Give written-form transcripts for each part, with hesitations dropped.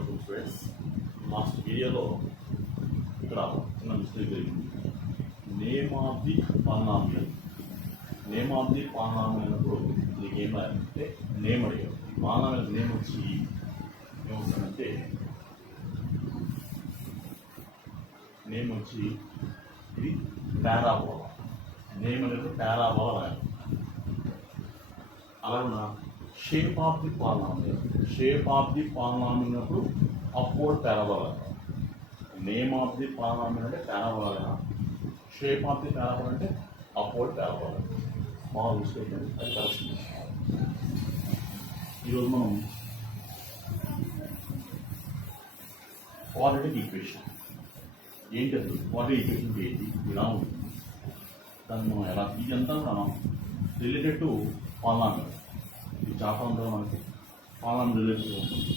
Wonderful friends. Last వీడియోలో ఇక్కడ చిన్న మిస్టేక్ జరిగింది. నేమ్ ఆఫ్ ది పాలినామియల్ అన్నప్పుడు మీకు ఏమంటే నేమ్ అడిగారు. పాలినామియల్ నేమ్ వచ్చి ఏమవుతుందంటే నేమ్ వచ్చి ఇది పారాబోలా. నేమ్ అనేది పారాబోలా రాయాలి. అలాగే షేప్ ఆఫ్ ది పాలినామియల్ అన్నప్పుడు upward parabola. Name of the polynomial అంటే parabola, shape of the parabola అంటే అప్వర్డ్ పారాబోలా. స్మాల్ మిస్టేక్ అని అది కరెక్షన్. ఈరోజు మనం క్వాడ్రాటిక్ ఈక్వేషన్ ఏంటి, అసలు క్వాడ్రాటిక్ ఈక్వేషన్ ఏంటి, ఇలా ఉంటుంది దాన్ని మనం ఎలా, ఇదంతా కూడా రిలేటెడ్ టు పాలినామియల్. ఈ చాప్టర్ అంతా మనకి పాలినామియల్ రిలేటెడ్ ఉంటుంది.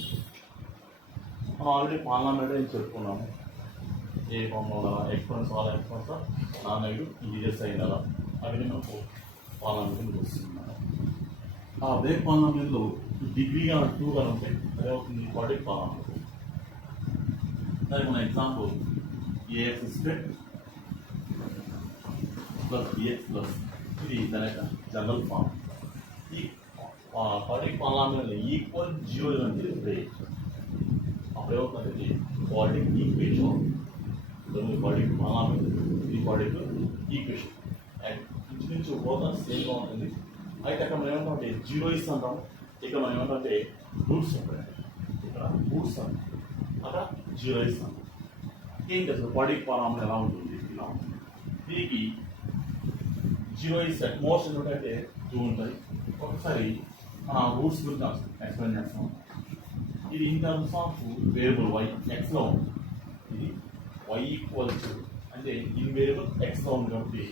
మనం ఆల్రెడీ పాలినామియల్ ఏం చెప్పుకున్నాము. A formula exponents all exponents non negative integers అయిన కదా అవన్నీ మనకు పాలినామియల్ వస్తున్నాయి. అదే పాలినామియల్లో డిగ్రీగా 2 గా ఉంటాయి. అదే అవుతుంది క్వాడ్రాటిక్ పాలినామియల్. దానికి మన example a x square plus b x plus, ఇది దాని యొక్క జనరల్ ఫార్మ్. ఈ క్వాడ్రాటిక్ పాలినామియల్ ఈక్వల్ 0 అంటే బ్రేక్. అప్పుడు ఏమవుతుందంటే క్వాడ్రాటిక్ ఈక్వేషన్, క్వాడ్రాటిక్ పాలినామియల్, ఇది క్వాడ్రాటిక్ ఈక్వేషన్ అండ్ ఇంచుమించు పోతా సేమ్గా ఉంటుంది. అయితే అక్కడ మనం ఏమంటామంటే 0 ఇస్తుంటాం, ఇక్కడ మనం ఏమంటే రూట్స్ ఉంటాయి. ఇక్కడ రూట్స్ అంటాం, అక్కడ 0 ఇస్తాం. ఏంటి అసలు క్వాడ్రాటిక్ పాలినామియల్ ఎలా ఉంటుంది, ఇలా ఉంటుంది. దీనికి 0 ఇస్ అట్ మోస్ట్ ఏంటంటే 2 ఉంటుంది. ఒకసారి రూట్స్ గురించి ఎక్స్ప్లెయిన్ చేస్తాం. ఇది in terms of variable y ఎక్స్లో ఉంది. ఇది వై ఈక్వల్ టు అంటే ఇన్ వేరియబుల్ ఎక్స్లో ఉంది కాబట్టి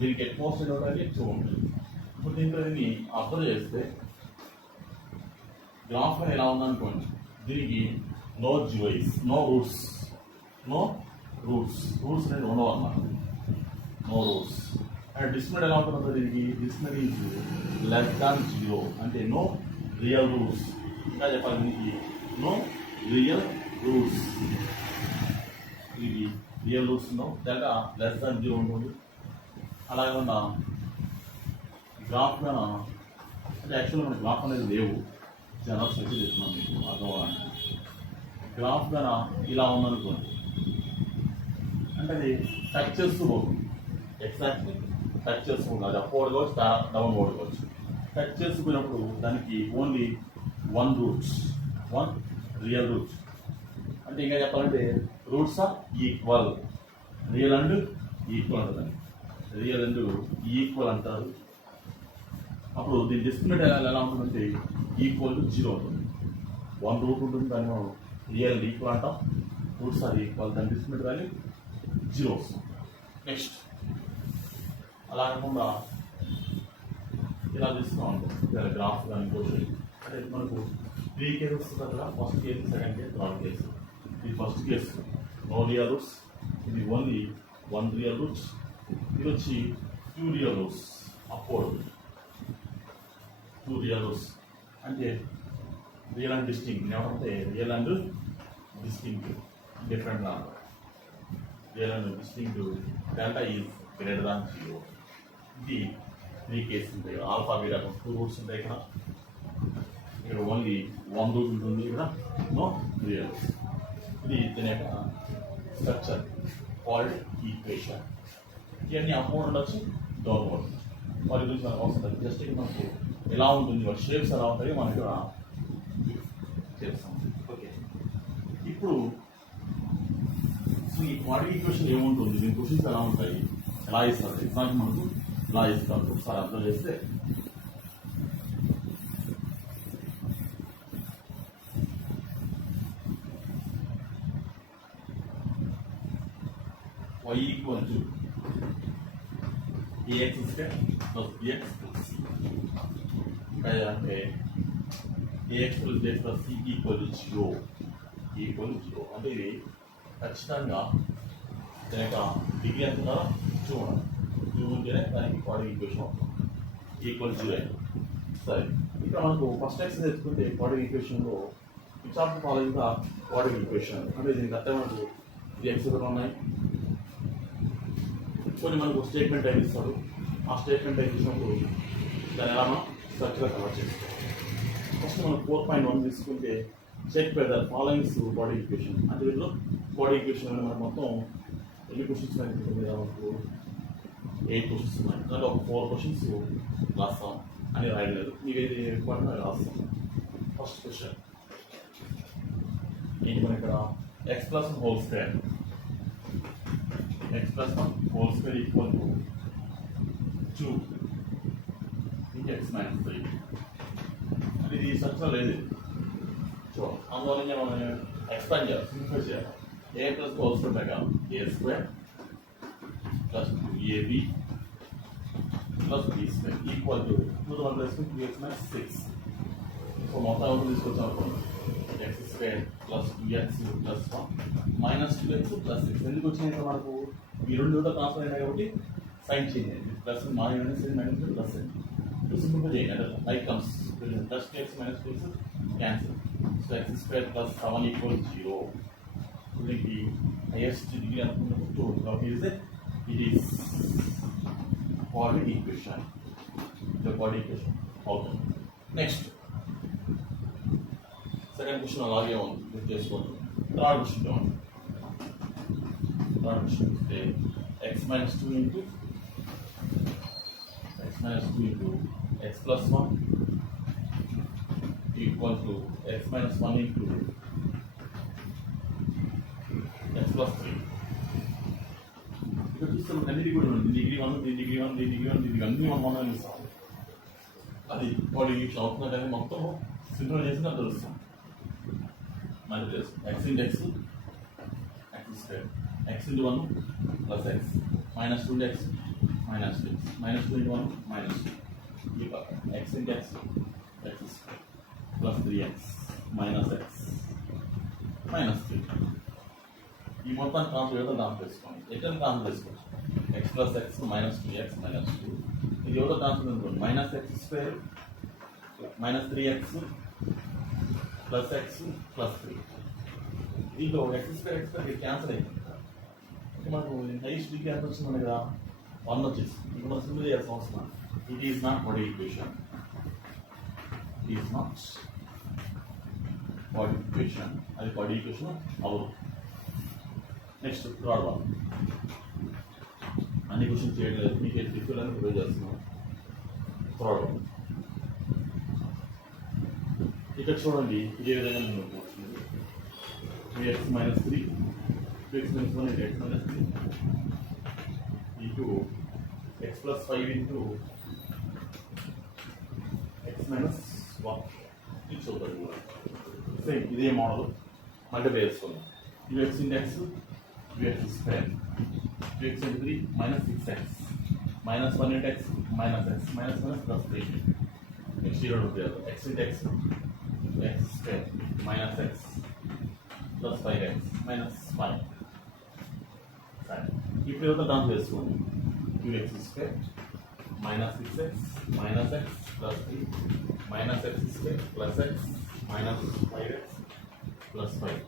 దీనికి ఎట్ మోస్ట్ ఏంటంటే 2 ఉంటుంది. ఇప్పుడు దీంట్లో దీన్ని అబ్జర్వ్ చేస్తే గ్రాఫ్ ఎలా ఉందనుకోండి, దీనికి నో జియోయిస్, నో రూట్స్ అనేది ఉండవన్నమాట. నో రూట్స్ అండ్ డిస్ప్లేడ్ ఎలా ఉంటుందో దీనికి డిస్ప్లేడ్ ఈజ్ లెస్ దాన్ 0 అంటే నో రియల్ రూట్స్. ఇంకా చెప్పాలి దీనికి నో రియల్ రూట్స్. ఇది రియల్ రూట్స్ ఉన్నావు లేదా లెస్ దాన్ 0 ఉంటుంది. అలాగే ఉన్న గ్రాఫ్ మీద అంటే యాక్చువల్గా మన గ్రాఫ్ అనేది లేవు, జనరల్ సెక్షన్ చెప్తున్నాం మీకు అర్థం అవ్వాలంటే. గ్రాఫ్ మీద ఇలా ఉందనుకోండి అంటే అది టచ్ చేస్తూ పోతుంది. ఎగ్జాక్ట్లీ టచ్ చేస్తూ ఉంటుంది. అది అప్వర్డ్ కావచ్చు, డౌన్ వర్డ్ కావచ్చు. టచ్ చేసుకున్నప్పుడు దానికి ఓన్లీ 1 రియల్ రూట్స్. అంటే ఇంకా చెప్పాలంటే roots are equal, real and equal అంటుందండి. రియల్ అండ్ ఈక్వల్ అంటారు. అప్పుడు దీని డిస్క్రిమినేట్ ఎలా ఉంటుందంటే ఈక్వల్ టు 0 ఉంటుంది. 1 రూట్ ఉంటుంది, దాన్ని రియల్ ఈక్వల్ అంటాం. రూట్స్ ఆర్ ఈక్వల్, దాని డిస్క్రిమినేట్ వాల్యూ 0 వస్తుంది. నెక్స్ట్ అలా కాకుండా ఇలా తీసుకున్నాం అనుకో, ఇలా గ్రాఫ్ కానీ క్వశ్చన్ అంటే మనకు 3 కేసెస్ వస్తుంది అక్కడ. First case, second case, third case. ఇది first case no real roots, ఇది ఓన్లీ 1 రియల్ రూట్స్. ఇది వచ్చి 2 real roots upward. 2 real roots అంటే రియల్ అండ్ డిస్టింక్ట్. ఏమంటే రియల్ అండ్ డిస్టింక్ట్ డిఫరెంట్ లా. Real and distinct delta is greater than 0. ఇది 3 cases ఉంటాయి. Alpha beta 2 roots ఉంటాయి. ఇక్కడ ఓన్లీ 1 రూట్ ఉంటుంది. ఇక్కడ నో రియల్. ఇది దీని యొక్క స్ట్రక్చర్ క్వాడ్రాటిక్ ఈక్వేషన్. ఇవన్నీ అప్వర్డ్ ఉండొచ్చు, డౌన్వర్డ్. వాటి గురించి మనకు అవసరం లేదు. జస్ట్ మనకు ఎలా ఉంటుంది, వాటి షేప్స్ ఎలా ఉంటాయి మనం ఇక్కడ చేస్తాం. ఓకే, ఇప్పుడు ఈ క్వాడ్రాటిక్ ఈక్వేషన్ ఏముంటుంది, దీని క్వశ్చన్స్ ఎలా ఉంటాయి, ఎలా ఇస్తారు, ఎగ్జాంపుల్ మనకు ఎలా ఇస్తారు ఒకసారి అర్థం చేస్తే. y equal to ax square plus bx plus c. అంటే ax plus bx plus c equal to 0. అంటే ఇది ఖచ్చితంగా దాని యొక్క డిగ్రీ ఎంత కదా చూడండి. 2 ఉంటేనే దానికి క్వాడ్రాటిక్ ఈక్వేషన్ ఈక్వల్ 0 అయింది. సరే, ఇక్కడ మనకు ఫస్ట్ ఎక్స్ తెచ్చుకుంటే క్వాడ్రాటిక్ ఈక్వేషన్లో చాప్టర్ ఫాలోయింగ్ ద వాటర్ ఈక్వేషన్ అంటే దీనికి అర్థం మనకు ఇది ఎక్స్ ఉన్నాయి, కొన్ని మనకు స్టేట్మెంట్ టైప్ ఇస్తారు. ఆ స్టేట్మెంట్ టైప్ ఇచ్చినప్పుడు దాన్ని ఎలా మనం స్ట్రక్చర్గా కవర్ చేసుకోవాలి. ఫస్ట్ మనం 4.1 తీసుకుంటే check whether followings body equation అంటే వీటిలో బాడీ ఈక్వేషన్ అనేది మనకు మొత్తం ఎన్ని క్వశ్చన్స్ ఉన్నాయి మనకు 8 క్వశ్చన్స్ ఉన్నాయి. దాంట్లో ఒక 4 క్వశ్చన్స్ రాస్తాం అని రాయలేదు, మీకు ఏది ఇంపార్టెంట్ అది రాస్తాం. ఫస్ట్ క్వశ్చన్ ఏంటి మన ఇక్కడ X plus whole square equal to 2 into x minus 3 అంటే ఇది స్ట్రక్చర్ లేదు. సో అందువల్ల మనం ఎక్స్పాండ్ చేయాలి, సింప్లిఫై చేయాలి. ఏ ప్లస్ హోల్ స్క్వేర్ ప్రకారం a square plus 2ab plus b square equal to 2 plus 2x minus 6. So మొత్తం అవుతుంది తీసుకొచ్చాం అనుకోండి x square plus 2x plus 1 minus 2x plus 6. ఎందుకు వచ్చినాయి మనకు ఈ రెండు ట్రాన్స్ఫర్ అయినాయి కాబట్టి సైన్ చేంజ్ అయింది. ప్లస్ మైనస్ మైనస్ ప్లస్ అయింది. సింపుల్గా చేయండి అంటే like comes plus 2x minus 2x cancel. So x square plus 7 equal 0. దీనికి హైయెస్ట్ డిగ్రీ అనుకున్నప్పుడు 2 కాబట్టి it is body equation. Body equation అవుతుంది. నెక్స్ట్ సెకండ్ క్వశ్చన్ అలాగే ఉంది, మీరు చేసుకోండి. థర్డ్ క్వశ్చన్ చూడండి. థర్డ్ క్వశ్చన్ ఇస్తే X minus 2 into x plus 1 equal to x minus 1 into x plus 3. ఇక్కడ చూస్తే మనకు అన్నిటి కూడా ఉంది. డిగ్రీ 1 డిగ్రీ 1 డిగ్రీ 1 డిగ్రీ అన్ని మనం ఇస్తాం. అది బాడీ ఈక్వేషన్ అవుతున్నా కానీ మొత్తం సింపుల్ చేసి నాకు తెలుస్తాం. మళ్ళీ తెలుసు X into X square X into 1 plus x minus 2x minus 6 minus 2 into 1 minus 2 x into x square plus 3x minus x minus 3. ఈ మొత్తం ట్రాన్స్ఫర్ ఏదో ట్రాన్స్ఫర్ చేసుకోండి. ఎక్కడ ట్రాన్స్ఫర్ చేసుకోవచ్చు x plus x minus 2x minus 2 ఇది ఏదో transfer అనుకోండి minus x square minus 3x plus x plus 3. దీంట్లో x స్క్వేర్ ఇది క్యాన్సల్ అయింది. మనకు హైయెస్ట్ డిగ్రీ ఎంత వచ్చింది కదా 1 వచ్చేసి. ఇప్పుడు మనం సింపుల్ చేయాల్సిన అవసరం it is not body equation. అది బాడీ ఈక్వేషన్ అవరు. Next third one. అన్ని క్వశ్చన్ చేయట్లేదు, మీకు ఏది డిఫరెంట్ ప్రిపేర్ చేస్తున్నాం. థర్డ్ వన్ ఇక్కడ చూడండి ఇదే విధంగా నేను వచ్చింది 3x minus 3 2x minus 1 into x minus 3 into x plus 5 into x minus 1. It's over. Same, ఇదే మోడల్ మల్టిప్లై చేసుకుందాం. x into x square 2x into 3 minus 6x minus 1 into x minus minus plus 3. Next here x into x square minus x plus 5x minus 5. ఇప్పుడు ఏదో ట్రాన్స్ చేసుకోండి 2x square minus 6x minus x plus 3 minus x square plus x minus 5x plus 5.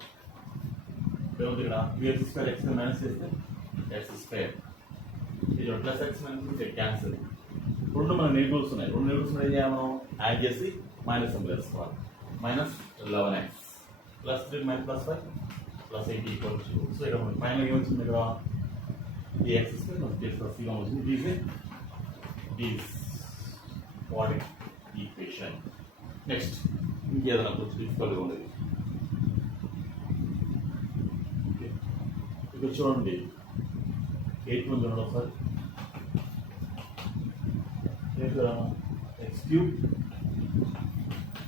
ఇప్పుడు ఇక్కడ 2x square x minus చేస్తే x square ఇది plus x minus cancel. రెండు మన negatives ఉన్నాయి, రెండు నెగిటివ్స్ ఏం చేయాలి మనం యాడ్ చేసి మైనస్ సింబల్ వేసుకోవాలి. Minus 11x plus 3 minus plus 5 plus 8 equal to 0. So ఇక్కడ మనకి ఫైనల్ ఏమొచ్చింది ఇక్కడ ఈ x square plus x plus 3 వచ్చింది. These body equation. నెక్స్ట్ ఇంకేదైనా కొంచెం డిఫికల్ట్గా ఉండేది ఇక్కడ చూడండి 8 మంది ఉండడం sir x cube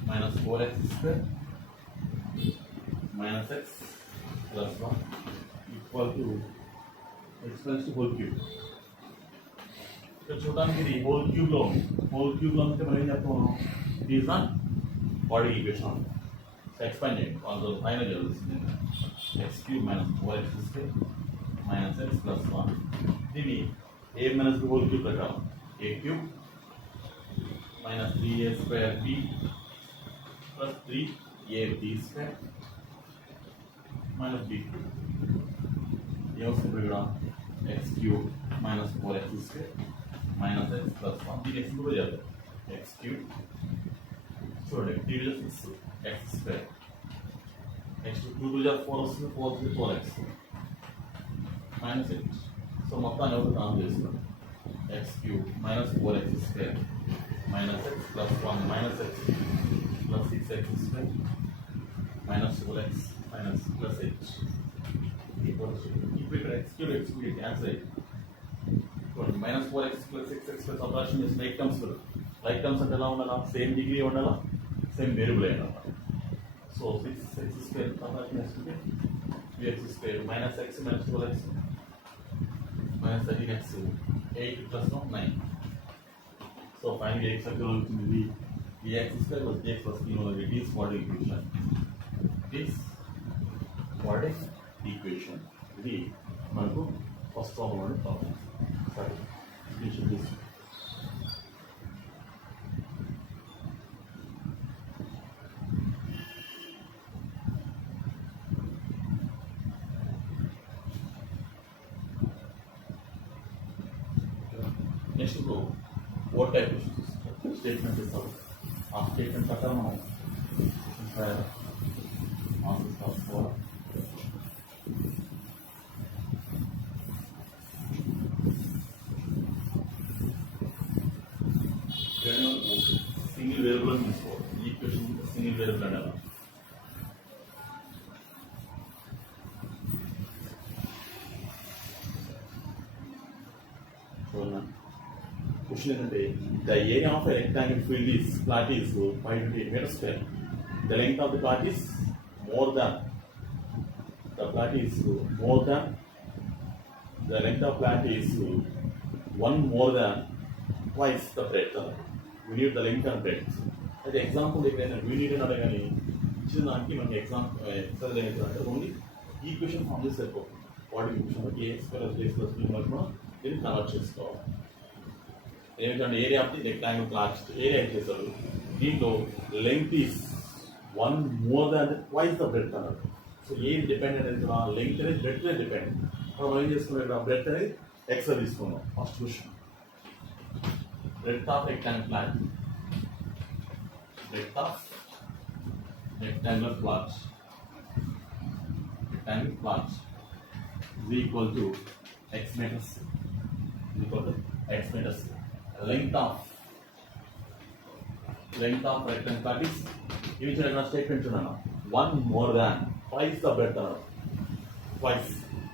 minus 4x square minus x plus 1 equal to x plus to whole cube. ఇక్కడ చూడడానికి ఇది హోల్ క్యూబ్లో ఉంది. హోల్ క్యూబ్లో ఉంటే మనం ఏం చెప్తాం, it is not body equation. Expand చేయండి వాళ్ళు ఫైనల్ చదువుతుంది X cube minus 4x square minus x plus 1. దీన్ని a మైనస్ హోల్ క్యూబ్ ప్రకారం a cube minus 3a square b plus 3 ab square minus b cube. ఏమొస్తుంది ఇక్కడ x cube minus 4x square minus x plus 1. దీన్ని x కూడా చేద్దాం. x cube చూడండి 3 to 6 x square. Next 2 to 4 వస్తుంది, 4 to 4x minus 8. So మొత్తాన్ని ఎవరు call చేస్తున్నాం x cube minus 4x square minus x plus 1 minus x plus 6x square minus 4x minus plus 8 equals to, ఇప్పుడు ఇక్కడ x cube cancel అయ్యింది. minus 4x plus 6x plus subtraction is like terms. Like terms అంటే ఎలా ఉండాలా, same degree ఉండాలా, same variable అయినా. So 6x square subtraction చేసుకుంటే 3x square minus x minus 4x minus 13x 8 plus 9. So finally x equal the x square plus x plus b over it is quadratic equation. This quadratic equation. ఇది మనకు first problem అని problem. సరే screenshot తీసి next ఇప్పుడు vote type statement ఇస్తారు. ఆ statement ప్రకారం మనం ఆన్సర్స్ రాసుకోవాలి. సింగిల్ వేరియబుల్ అని తీసుకోవాలి. ఈ ఈక్వేషన్ సింగిల్ వేరియబుల్ అనేలా క్వశ్చన్ ఏంటంటే the area of rectangle field is plot is 528 meters square. The length of the plot is more than the plot is more than the length of plot is one more than twice the breadth. We need the length and breadth. అయితే example ఎక్కడైనా we need అని అడగానే ఇచ్చిన దానికి మనకి example అంటే only equation form చేసి సరిపోతుంది. వాటి equation a x plus b plus b మనం దీన్ని కన్వర్ట్ చేసుకోవాలి. ఏమిటంటే area of the rectangle plot area చేస్తారు. దీంట్లో length is one more than twice the breadth అన్నారు. సో ఏది డిపెండెంట్ అనేది కూడా లెంగ్త్ అనేది బ్రెడ్త్ అనేది డిపెండెంట్. మనం ఏం చేసుకున్నాం ఇక్కడ బ్రెడ్త్ అనేది ఎక్స్ తీసుకున్నాం. First question breadth of rectangle plot, breadth of rectangular plot, rectangle plot is equal to x meters, is equal to x meters. Length of rectangle plot is ఇవి చూడండి statement చూడండి one more than twice the breadth అన్నారు.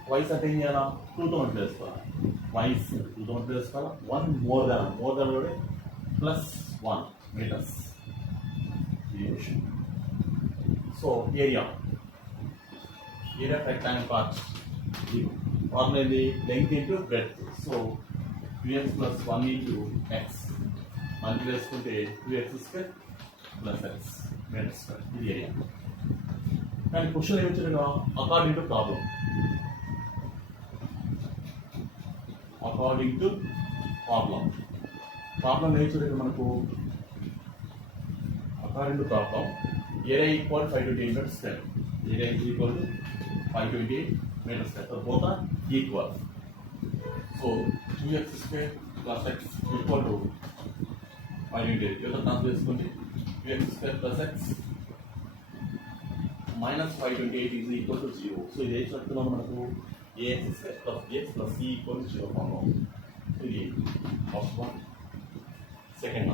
Twice అంటే ఏం చేయాలా 2తో multiply చేసుకోవాలి. Twice 2తో మల్టిప్లై చేసుకోవాలి. వన్ మోర్ దాన్ కూడా plus 1 metres. So area rectangle plot formula ఏంది length into breadth. So 2x plus 1 into x multiply చేసుకుంటే 2x square plus x metre square. ఇది ఏరియా. కానీ క్వశ్చన్ ఏమి వచ్చిందిగా according to problem, according to problem ఏమి వచ్చింది మనకు according to problem area equal 528 meters square. Area is equal to 528 meters square. So both are equal. So 2x square plus x equal to 528. You have to transfer 2x square plus x minus 528 is equal to 0. So ఇది ఏం చెప్తున్నాం మనకు ax square plus bx plus c equal to 0 form అవుతుంది. So ఇది first one. Second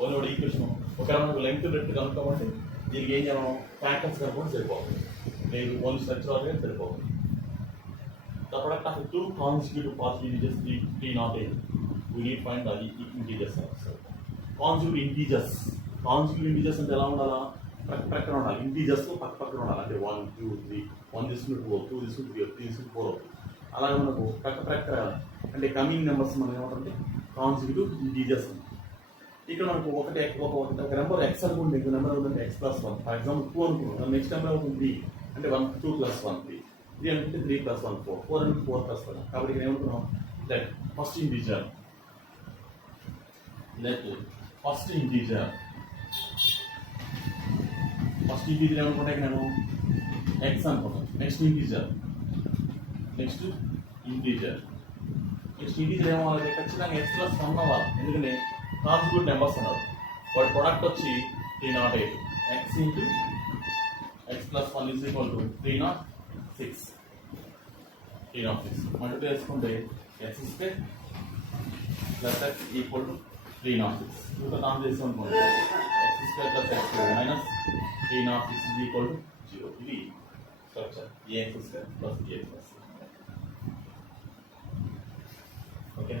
one only equation ఒకవేళ మనకు length breadth కనుక్కోమంటే దీనికి ఏం చేయాలి ఫ్యాక్టర్స్ కనుక్కోండి సరిపోతుంది. లేదు ఓన్లీ స్ట్రక్చర్ ఆర్గా సరిపోతుంది. The product of two consecutive positive integers 3 not 8. We need to find the integers also. Consecutive integers అంటే ఎలా ఉండాలా పక్కన ఉండాలి. ఇంటీజర్స్ పక్కన ఉండాలి. అంటే 1 2 3 1 తీసుకుంటే 4 2 తీసుకుంటే 3 3 తీసుకుంటే 4 అవుతుంది. అలాగే మనకు పక్క అంటే కమింగ్ నెంబర్స్ మనం ఏమంటే కాన్సిక్యూటివ్ ఇంటీజర్స్. ఇక్కడ మనకు ఒక నెంబర్ ఎక్స్ అనుకుంటే ఇంకో నెంబర్ అవుతుంటే x plus 1. ఫర్ ఎగ్జాంపుల్ 2 అనుకున్నాం. నెక్స్ట్ నెంబర్ అవుతుంది 3 అంటే 1 2 plus 1 3. 3 అంటే 3 plus 1 4. 4 అంటే 4 plus 1. కాబట్టి ఇక్కడ ఏమనుకున్నాం let first integer first integer ఏమనుకుంటా నేను ఎక్స్ అనుకుంటాను. నెక్స్ట్ ఇంటీజర్ నెక్స్ట్ ఇంటీజర్ ఏమవ్వాలి? ఖచ్చితంగా ఎక్స్ ప్లస్ 1 అవ్వాలి. ఎందుకంటే కాన్స్టిట్యూట్ నెంబర్స్ ఉన్నారు. వాటి ప్రొడక్ట్ వచ్చి 308. X into x plus 1 is equal to 306. Multiply చేసుకుంటే x square plus x equal to 306. ఇంకా కామ్ చేసి అనుకోండి x square plus x minus 306 is equal to 0. ఇది structure a x square plus b x plus. Okay,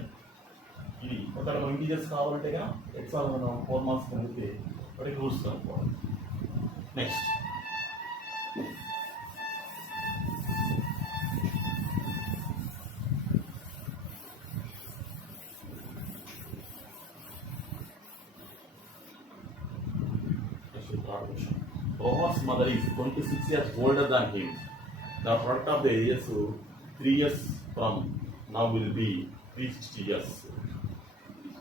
ఇది ఒకవేళ మనం ఇంటీజర్స్ కావాలంటే కదా ఎక్స్ మనం 4 మార్క్స్ కలిగితే వాటికి రూట్స్ కనుక్కోవాలి. Next Rohan's mother is 26 years older than him. The product of the ages 3 years from now will be 360 years.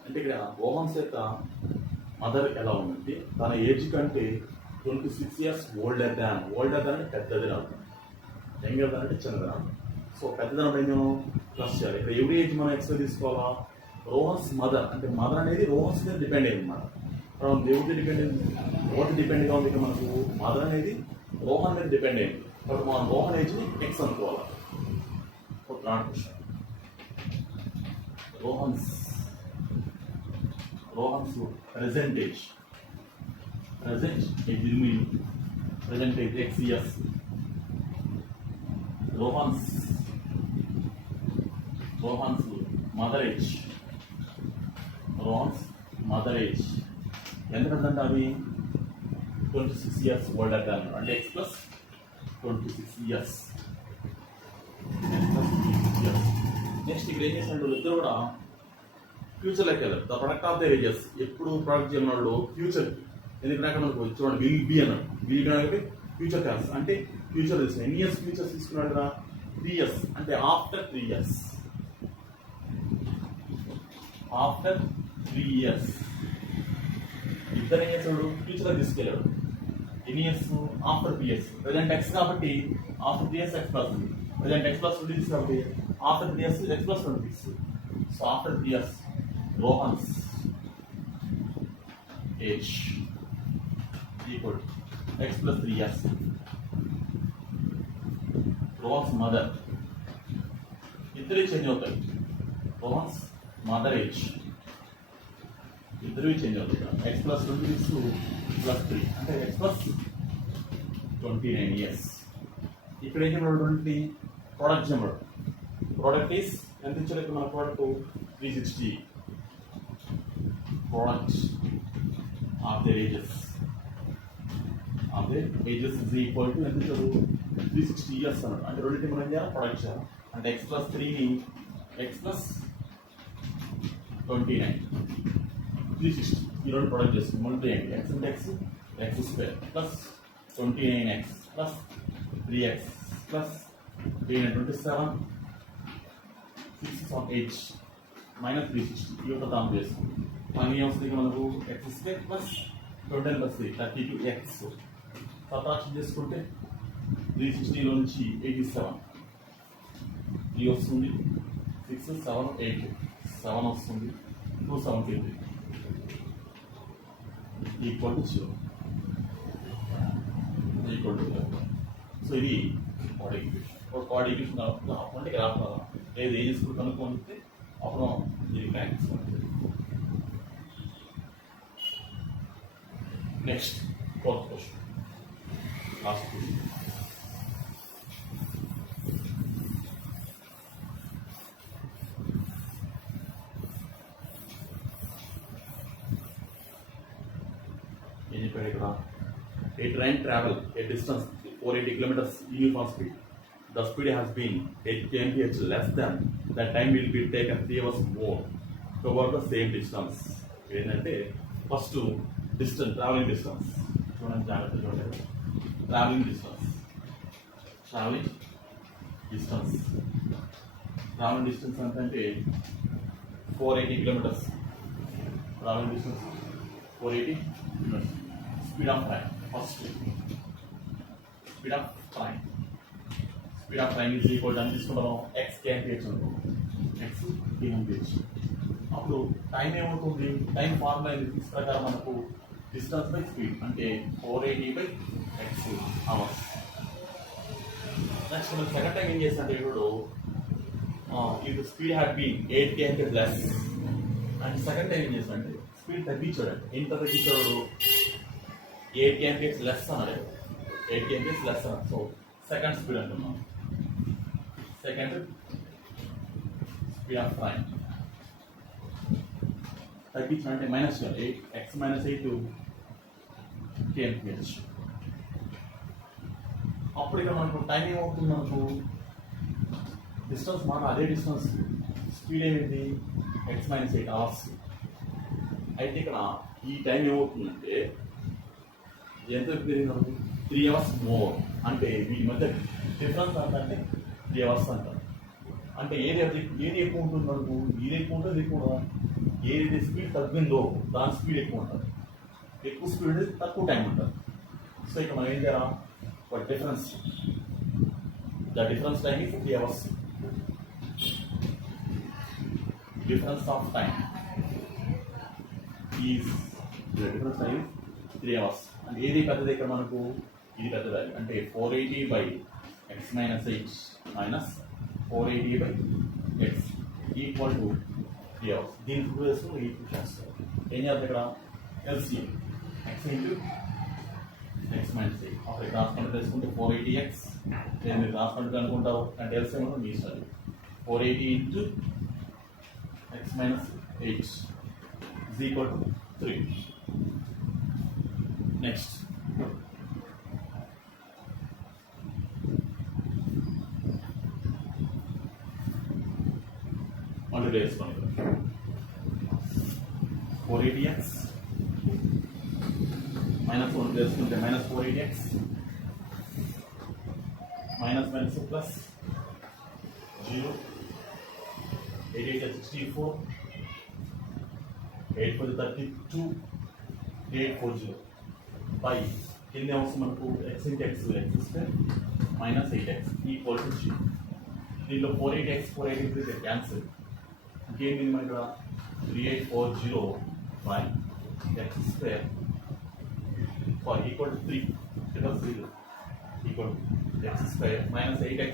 అంటే ఇక్కడ రోహన్స్ యొక్క మదర్ ఎలా ఉందంటే తన ఏజ్ కంటే 26 years ఓల్డర్ దాన్ అంటే పెద్దది రాదు, యంగర్ దాన్ అంటే చిన్నది రాదు. సో పెద్దదనం నేను ప్లస్ చేయాలి. ఇక్కడ ఎవరి ఏజ్ మనం ఎక్స్ట్రా తీసుకోవాలా? రోహన్స్ మదర్ అంటే మదర్ అనేది రోహన్స్ మీద డిపెండ్ అయింది అన్నమాట. దేవుడి డిపెండ్గా ఉంది. ఇక్కడ మనకు మదర్ అనేది రోహన్ మీద డిపెండ్ అయింది. కాబట్టి మనం రోహన్ ఏజ్ని ఎక్స్ అనుకోవాలి. Rohan's present age x years. Rohan's mother age ఎందుకంటే అవి 26 years ఓల్డర్ దాన్ అంటే x ప్లస్ 26 years. నెక్స్ట్ ఇక్కడ ఏం చేసినట్టు ఇద్దరు కూడా ఫ్యూచర్లోకి వెళ్ళారు. The product of the ages ఎప్పుడు ప్రొడక్ట్ చేయని వాళ్ళు ఫ్యూచర్, ఎందుకంటే అక్కడ మనకు చూడండి విల్ బి అన్నాడు. విల్ బి అంటే ఫ్యూచర్ క్లాస్ అంటే ఫ్యూచర్ తీసుకున్నాడు. ఎన్ని ఇయర్స్ ఫ్యూచర్స్ తీసుకున్నాడు కదా? 3 years అంటే ఆఫ్టర్ 3 years. ఇద్దరు ఏం చేశాడు? ఫ్యూచర్లో తీసుకెళ్ళాడు. ఎన్ని years? After 3 years. Present X కాబట్టి ఆఫ్టర్ 3 years ఎక్స్ ప్లస్ ఉంది. ప్రజెంట్ ఎక్స్ ప్లస్ 20 కాబట్టి after 3 years X plus 20. So after 3 years Rohan's age equal to x plus 3 years. Rohan's mother ఇద్దరు చేంజ్ అవుతాయి. Rohan's mother age ఇద్దరు change అవుతాయి. x plus 26 plus 3 అంటే x plus 29 years. ఇక్కడ ఏం చెప్పినటువంటి ప్రోడక్ట్ నెంబర్ ప్రోడక్ట్ ఈస్ ఎంత ఇచ్చారు? మన product 360. Product of their ages is equal to ఎంత ఇచ్చారు? 360 years అన్నాడు. అంటే రెండింటి మనం ఏం చేయాలి? ప్రొడక్ట్ చేయాలి. అంటే x plus 3ని x plus 29 360 ఈ రెండు ప్రొడక్ట్ చేస్తుంది. మల్టిప్లై చేయండి. x అంటే x square plus 29x plus 3x plus 327 6 minus 360 ఈ యొక్క దాని చేస్తుంది. మనీ వస్తుంది మనకు x square plus 20 plus 32x. Subtraction చేసుకుంటే 360లో నుంచి 87 3 వస్తుంది. 6 7 8 7 వస్తుంది. 273 ఈక్వల్ టు 0. సో ఇది కోడ్ ఈక్వేషన్. కోడ్ ఈక్వేషన్ అంటే రావాలి. లేదు ఏం చేసుకుంటే కనుక్కుంటే అప్పుడు దీన్ని ప్రాక్టీస్ ఉంటుంది. Next 4th question, last question. ఏం చెప్పాడు ఇక్కడ? A train travel a distance 480 kilometers uniform speed. The speed has been 8 km/h less than the time will be taken 3 hours more to cover the same distance. ఏంటంటే first distance traveling distance చూడండి, జాగ్రత్త చూడండి. Traveling distance అంటే 480 kilometers. Traveling distance 480 kilometers. Speed of train first speed of time. Speed of time is equal అని తీసుకుంటాం x kmph అనుకో, x kmph. అప్పుడు time ఏమవుతుంది, టైం ఫార్ములా ఫిజిక్స్ ప్రకారం మనకు డిస్టెన్స్ బై స్పీడ్ అంటే 480/x అవర్స్. నెక్స్ట్ మనం సెకండ్ టైం ఏం చేసినట్టు ఇప్పుడు ఇది speed had been 8 km less, and second time ఏం చేసినట్టు స్పీడ్ తగ్గించాడు. ఎంత తగ్గించాడు, 8 km లెస్ అన్నాడు. 8 km లెస్ అన్నాడు. సో సెకండ్ స్పీడ్ అంటున్నాం. సెకండ్ స్పీడ్ ఆఫ్ టైం తగ్గించిన అంటే మైనస్ x -8 kmph. అప్పుడు ఇక్కడ మనకు టైం ఏమవుతుంది, మనకు డిస్టెన్స్ మాట అదే డిస్టెన్స్, స్పీడ్ ఏమైంది x -8 అవర్స్. అయితే ఇక్కడ ఈ టైం ఏమవుతుందంటే ఎంత పెరిగినప్పుడు 3 అవర్స్ మోర్, అంటే వీటి మధ్య డిఫరెన్స్ అంటే 3 అవర్స్ అంటారు. అంటే ఏది ఎక్కువ ఉంటుంది మనకు, ఇది ఎక్కువ ఉంటుంది ఎక్కువ ఉండదా, ఏది స్పీడ్ తగ్గిందో దాని స్పీడ్ ఎక్కువ ఉంటుంది, ఎక్కువ స్పీడ్ తక్కువ టైం ఉంటుంది. సో ఇక మనం ఏం చేయాలి, ఒక difference, the difference time is 3 hours. Difference of time is the difference time 3 hours. అంటే ఏది పెద్దది ఇక్కడ మనకు, ఇది పెద్దది. అంటే 480/x - 8 minus 480/x equal to 3 hours. దీని ప్రూవ్ చేసుకుని ఈక్వల్ చేస్తారు. ఏం చేస్తారు ఇక్కడ ఎల్సిఎం x ఇంటూ x - 8. అప్పుడు ఇక్కడ రాసుకుంటే తెలుసుకుంటే 480x, నేను మీరు రాసుకుంటే అనుకుంటారు అంటే ఎల్సిఎం కూడా మీ ఇష్టం. 480 into x - 8 is equal to 3. Next multiply చేసుకోండి. 480x మైనస్ 1 చేసుకుంటే minus 480x minus minus plus 0, 8 8 64, 8 4 32, 840 by కింద అవసరం మనకు x into x square minus 8x equal to 0. దీంట్లో 480x 480 క్యాన్సిల్. ఇంకేంటి మన ఇక్కడ 3840 by x square for equal to 3 equal to x square minus 8x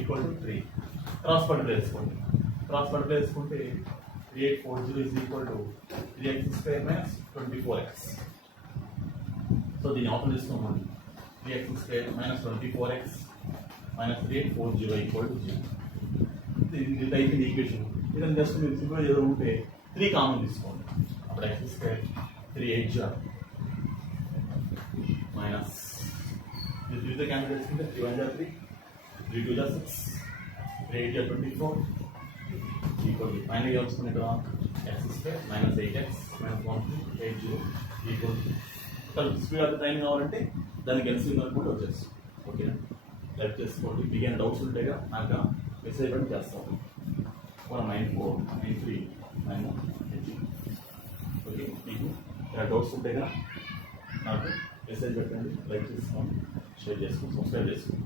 equal to 3. Cross multiply చేసుకోండి. Cross multiply చేసుకుంటే 3840 is equal to 3x square minus 24x. So దీన్ని operate చేసుకోమండి. 3x square minus 24x minus 3840 equal to 0. ఇది అయిపోయింది equation. ఇదని just మీరు సింపుల్గా ఏదో ఉంటే 3 కామన్ తీసుకోండి. అప్పుడు x square 3 8 మైనస్ 3 క్యాన్సిల్ చేసుకుంటే 3 1 3, 3 2 6, 3 8 24 ఈక్వల్ టు ఫైనల్గా వచ్చుకుని ఇక్కడ x square minus 8x minus 1280 equal to speed of time కావాలంటే దానికి ఎల్సిఎం అనుకుంటే వచ్చేసి. ఓకేనా, లైక్ చేసుకోండి. మీకు ఏమైనా డౌట్స్ ఉంటేగా నాకు మెసేజ్ కూడా చేస్తాను. 4949391. ఓకే, మీకు ఏమైనా డౌట్స్ ఉంటేగా నాకు మెసేజ్ పెట్టండి, లైక్ చేసుకోండి, షేర్ చేసుకోండి, సబ్స్క్రైబ్ చేసుకోండి.